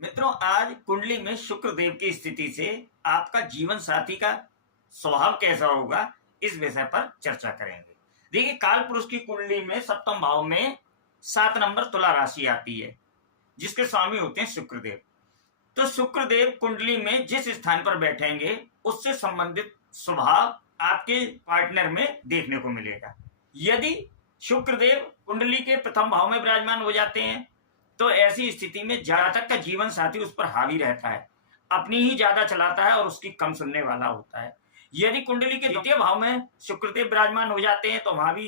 मित्रों, आज कुंडली में शुक्र देव की स्थिति से आपका जीवन साथी का स्वभाव कैसा होगा, इस विषय पर चर्चा करेंगे। देखिए, काल पुरुष की कुंडली में सप्तम भाव में 7 नंबर तुला राशि आती है, जिसके स्वामी होते हैं शुक्रदेव। तो शुक्रदेव कुंडली में जिस स्थान पर बैठेंगे, उससे संबंधित स्वभाव आपके पार्टनर में देखने को मिलेगा। यदि शुक्रदेव कुंडली के प्रथम भाव में विराजमान हो जाते हैं, तो ऐसी स्थिति में जातक का जीवन साथी उस पर हावी रहता है, अपनी ही ज्यादा चलाता है और उसकी कम सुनने वाला होता है। यदि कुंडली के द्वितीय भाव में शुक्रदेव विराजमान हो जाते हैं, तो वहां भी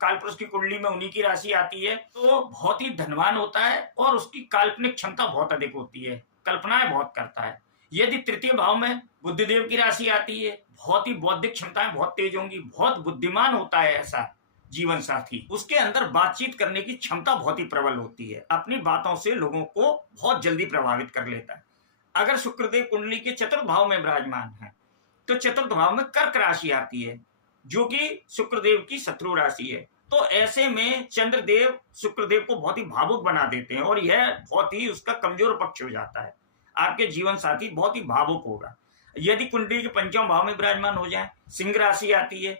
कालपुरुष की कुंडली में उन्हीं की राशि आती है, तो बहुत ही धनवान होता है और उसकी काल्पनिक क्षमता बहुत अधिक होती है, कल्पनाएं बहुत करता है। यदि तृतीय भाव में बुद्धिदेव की राशि आती है, बहुत ही बौद्धिक क्षमताएं बहुत तेज होंगी, बहुत बुद्धिमान होता है ऐसा जीवन साथी। उसके अंदर बातचीत करने की क्षमता बहुत ही प्रबल होती है, अपनी बातों से लोगों को बहुत जल्दी प्रभावित कर लेता है। अगर शुक्रदेव कुंडली के चतुर्थ भाव में विराजमान है, तो चतुर्थ भाव में कर्क राशि आती है, जो कि शुक्रदेव की शत्रु राशि है। तो ऐसे में चंद्रदेव शुक्रदेव को बहुत ही भावुक बना देते हैं और यह बहुत ही उसका कमजोर पक्ष हो जाता है। आपके जीवन साथी बहुत ही भावुक होगा। यदि कुंडली के पंचम भाव में विराजमान हो जाए, सिंह राशि आती है,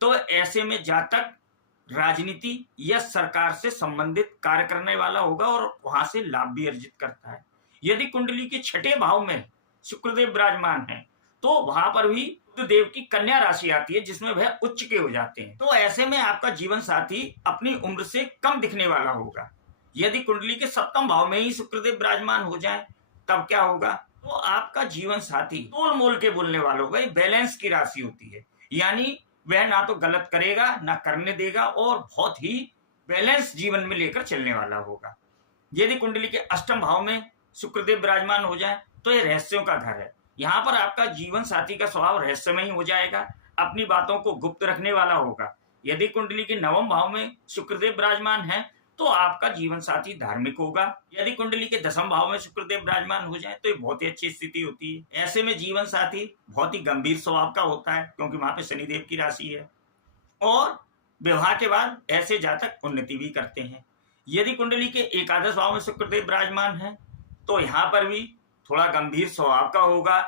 तो ऐसे में जातक राजनीति या सरकार से संबंधित कार्य करने वाला होगा और वहां से लाभ भी अर्जित करता है। यदि कुंडली के छठे भाव में शुक्रदेव विराजमान है, तो वहां पर भी बुधदेव की कन्या राशि आती है, जिसमें वह उच्च के हो जाते हैं। तो ऐसे में आपका जीवन साथी अपनी उम्र से कम दिखने वाला होगा। यदि कुंडली के सप्तम भाव में ही शुक्रदेव विराजमान हो जाए, तब क्या होगा? तो आपका जीवन साथी तोल मोल के बोलने वाला होगा। बैलेंस की राशि होती है, यानी वह ना तो गलत करेगा ना करने देगा और बहुत ही बैलेंस जीवन में लेकर चलने वाला होगा। यदि कुंडली के अष्टम भाव में शुक्रदेव विराजमान हो जाए, तो यह रहस्यों का घर है। यहाँ पर आपका जीवन साथी का स्वभाव रहस्यमय हो जाएगा, अपनी बातों को गुप्त रखने वाला होगा। यदि कुंडली के नवम भाव में शुक्रदेव विराजमान है, तो आपका जीवन साथी धार्मिक होगा। यदि कुंडली के दसम भाव में शुक्रदेव विराजमान हो जाए, तो ये बहुत ही अच्छी स्थिति होती है। ऐसे में जीवन साथी बहुत ही गंभीर स्वभाव का होता है, क्योंकि वहां पे शनिदेव की राशि है और विवाह के बाद ऐसे जातक उन्नति भी करते हैं। यदि कुंडली के एकादश भाव में शुक्रदेव विराजमान है, तो यहाँ पर भी थोड़ा गंभीर स्वभाव का होगा,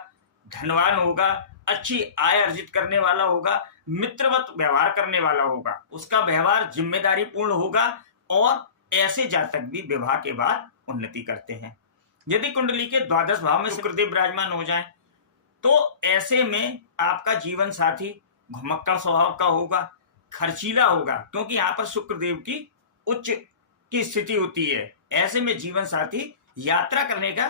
धनवान होगा, अच्छी आय अर्जित करने वाला होगा, मित्रवत व्यवहार करने वाला होगा, उसका व्यवहार जिम्मेदारी पूर्ण होगा और ऐसे जातक भी विवाह के बाद उन्नति करते हैं। यदि कुंडली के द्वादश भाव में शुक्रदेव विराजमान हो जाए, तो ऐसे में आपका जीवन साथी घुमक्कड़ स्वभाव का होगा, खर्चीला होगा, क्योंकि यहाँ पर शुक्रदेव की उच्च की स्थिति होती है। ऐसे में जीवन साथी यात्रा करने का